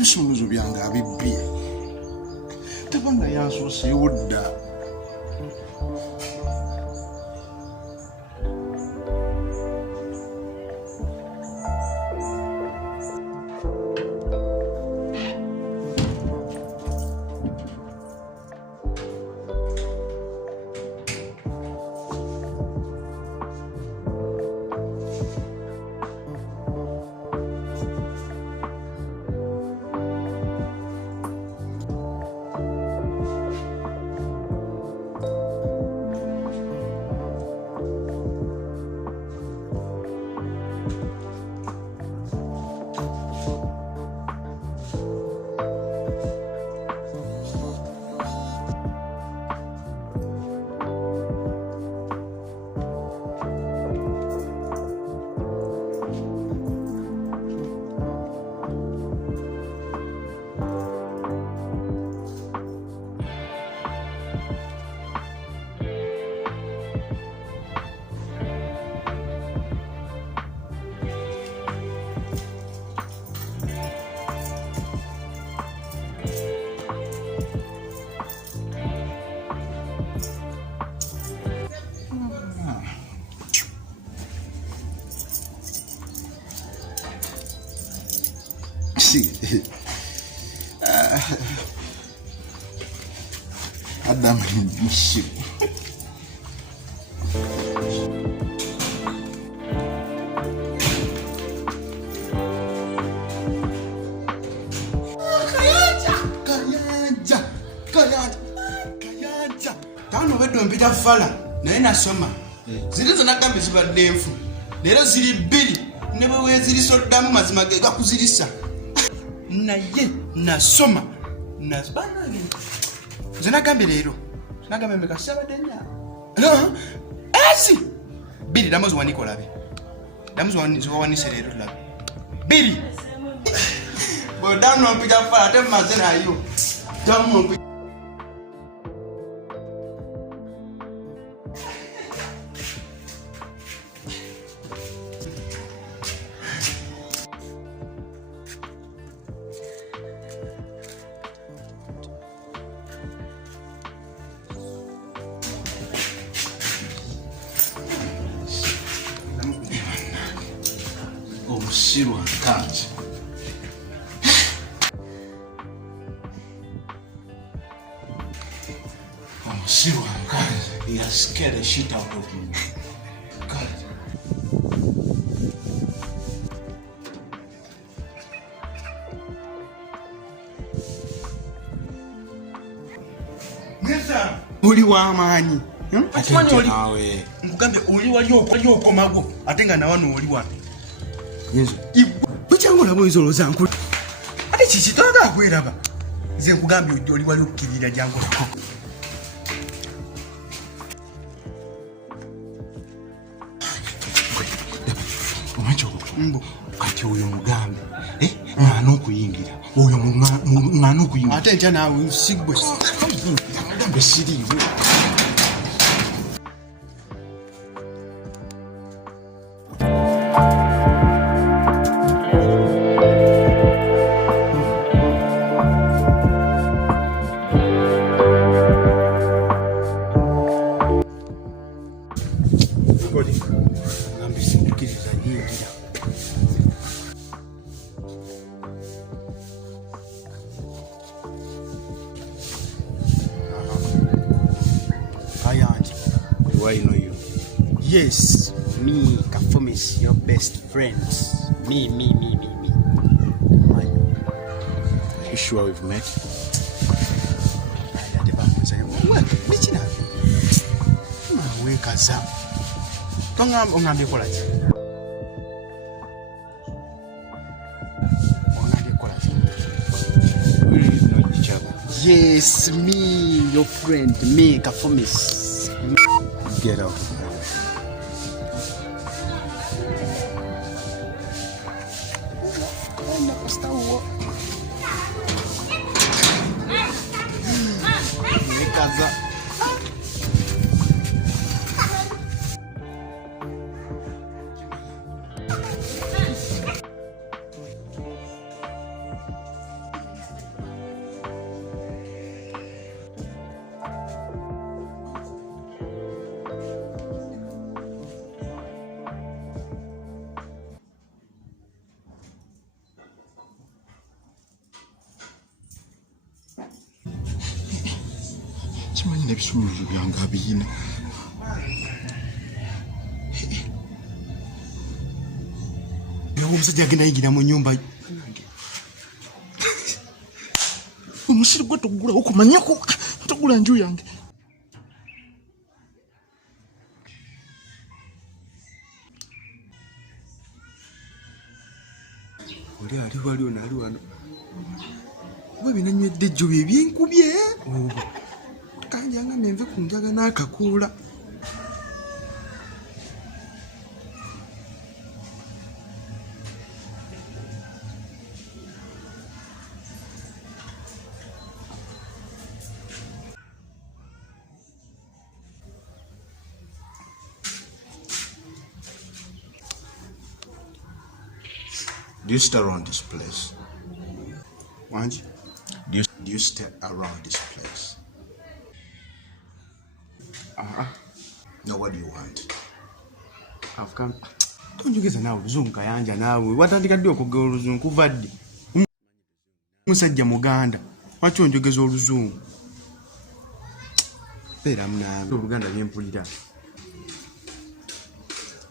Ebisumuzo byange abibye tebanga yansoseewo dda. Adam shit. Kayanja. Tano wedo mpita fala naye nasoma. Zilizo nagambe zibadde enfu. Lero ziri bbiri ne bwe ziri soddamu mazima ge gakuzirisa. Naye nasoma nasbana ni zinagambe lero nagambe mekasaba denya no ezi bili damozi waniko labe damozi wanise lero labe bili bodano mpija fala te mazena ayo damu Omusirwa kanzi. Omusirwa kanzi. He has scared the shit out of me. God. Mesa, uli wa maanyi. Atende nawe. Nkugambe uli wali okomago atenga na wano oli wapi? Yesu. Buchango labo izolo zangu. Ate chichi toga kwiraba. Nze nkugambe oli wali okirira jango. Omacho mbo kati oyo mugambe. Ngano kuyingira. Oyo ngano kuyingira. Ate nja nawe usigwe. Ngambe siri. Do I know you? Yes, me, Kafumis, your best friend. Me. Are you sure we've met? We really know each other. Yes, me, your friend, me, Kafumis. Get out of my way. Kimanyi n'ebisumuluzo byange abiyina. Omusajja agenda yingira mu nnyumba. Omusiri gwe togula okumanyako togula nju yange. Oli ali waliwo naali wano. Oba binanywedde ejjo bye byenkubye. Kanjanga nenve ku njaga n'akakuula. Do you stay around this place? Wanji? Do you stay around this place? Now what do you want? I've come. Tonjogeza naawe oluzungu kayanja naawe. Watandika ddi okwogera oluzungu kuva ddi? Musajja Muganda. Lwaki onjogeza oluzungu? Beeramu naawe. Oluganda byempulira.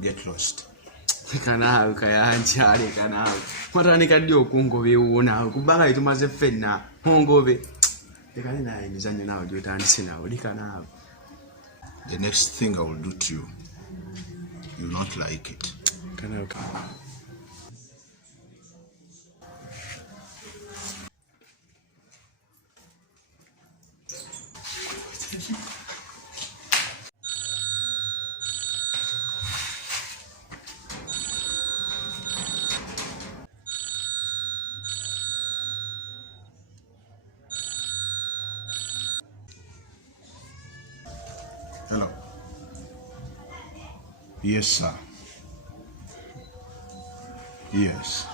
Get lost. Leka naawe kayanja, leka naawe. Watandika ddi okungoba ewuwo naawe. Kubanga tumaze ffenna. Ongobe. Leka naawe emizannyo naawe gy'otandise naawe. Leka naawe. The next thing I will do to you, you will not like it. Okay. Hello. Yes, sir. Yes.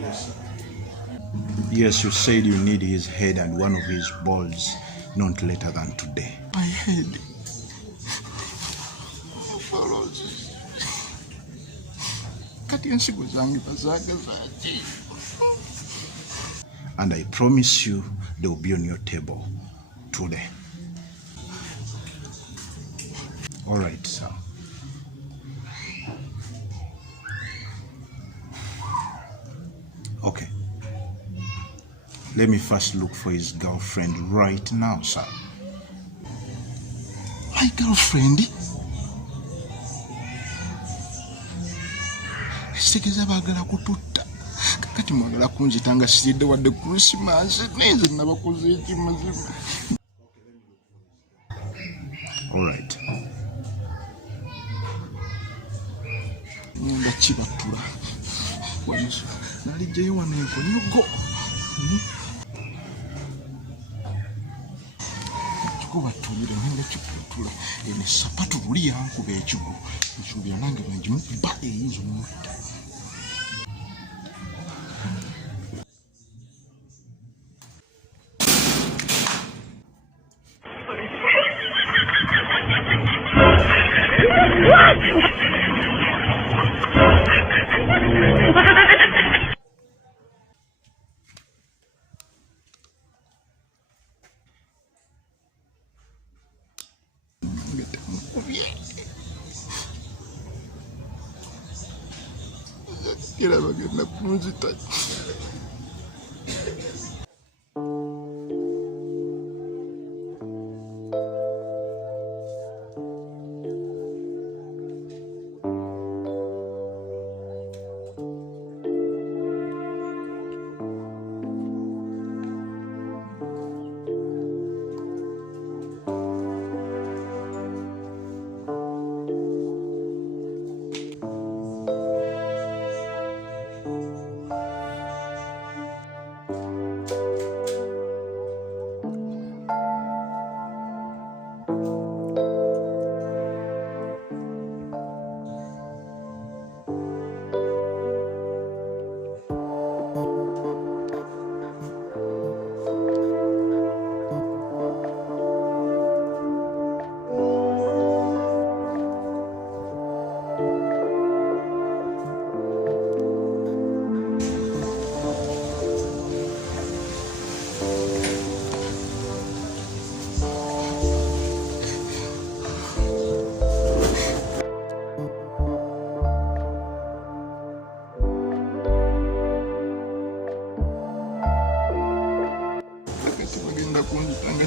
Yes, sir. Yes, you said you need his head and one of his balls not later than today. My head. Kati ensigo zange bazaga zaki. And I promise you they will be on your table today. All right, sir. Okay. Let me first look for his girlfriend right now, sir. My girlfriend? Esigeza baagala kututta. Kakati mwagala kunzita nga siridde wadde Christmas. Neze nabakoze eki mazima. All right. Nga kibatula. Nalijjayo wano enkonyogo. Kikubatulire nga kikubatula. Eno sapatu luli yankuba ekigo. Nsuubira nange bwengimuba eyinza omutta. era bagenda kunzita.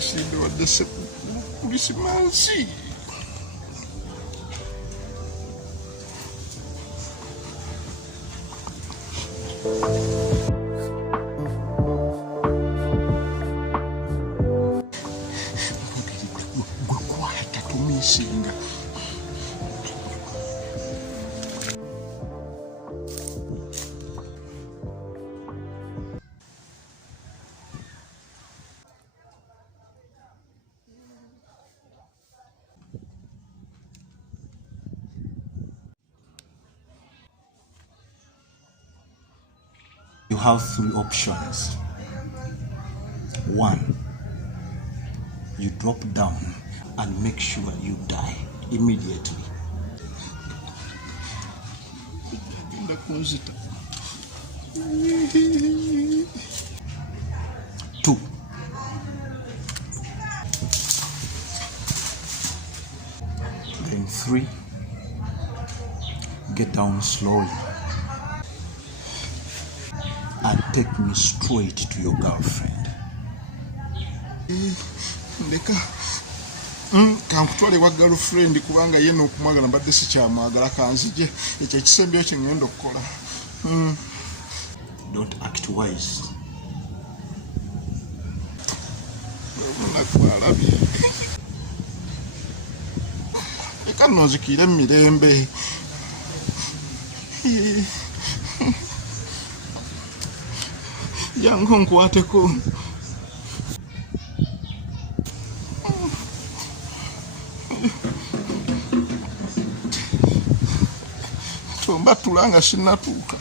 Sido wadde Krismasi. Gwekwata tumisinga. You have 3 options. 1, you drop down and make sure you die immediately. 2, then 3, get down slowly and take me straight to your girlfriend. Ndeka kankutwale wa girlfriend kubanga yeno okumwagala mbadde sikyamwagala kanzije ekyo ekisembyo kye ngenda okukola. Don't act wise. Nakwalabye. Eka nozikire mirembe. Jangu nkwateko. Tomba tulanga sinatuuka.